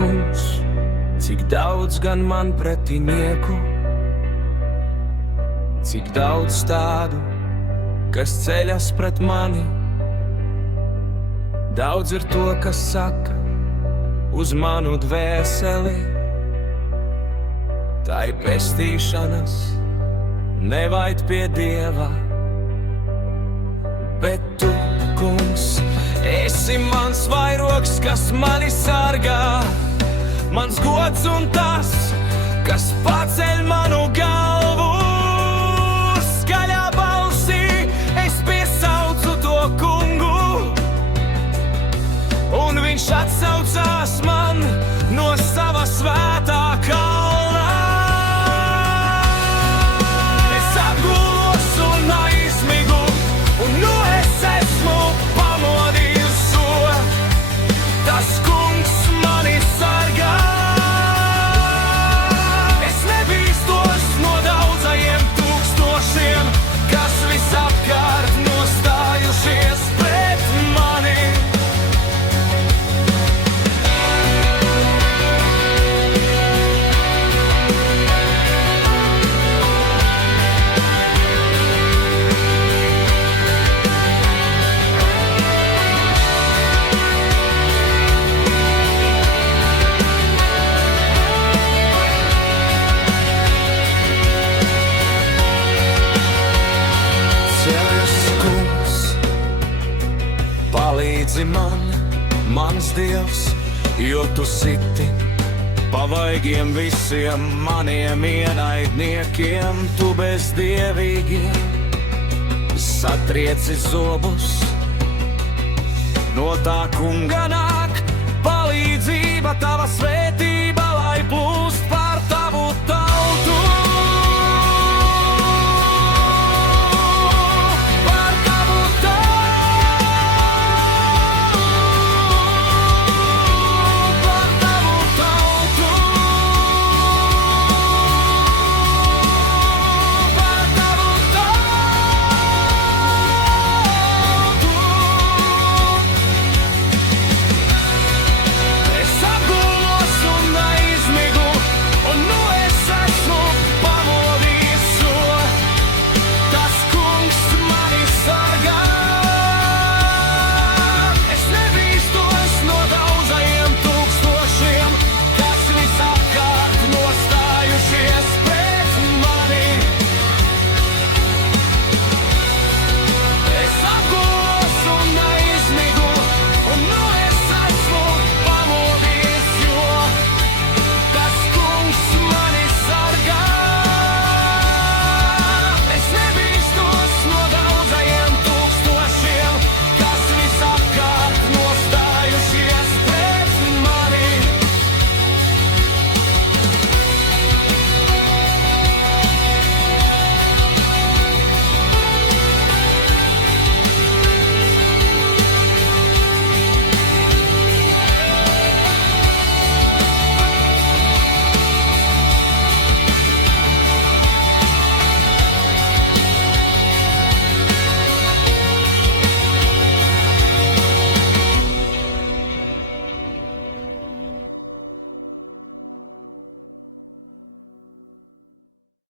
kungs, cik daudz gan man pretinieku, cik daudz tādu, kas ceļas pret mani. Daudz ir to, kas saka uz manu dvēseli, tai pestīšanas nevajad pie Dieva. Bet tu, kungs, esi mans vairogs, kas mani sargā, mans gods un tas, kas paceļ manu galvu. Skaļā balsī es piesaucu to kungu, un viņš atsaucās man no sava svētā kalna. Es atgulos un aizmigu, un nu es esmu pamodījus so. Tas kungs mani sargā. Es nebīstos no daudzajiem tūkstošiem, kas visapkārt nostājušies pret mani. Palīdzi man, mans Dievs, jo tu siti pavaigiem visiem maniem ienaidniekiem. Tu bezdievīgiem satrieci zobus, no tā kunga nāk palīdzība, tava svētā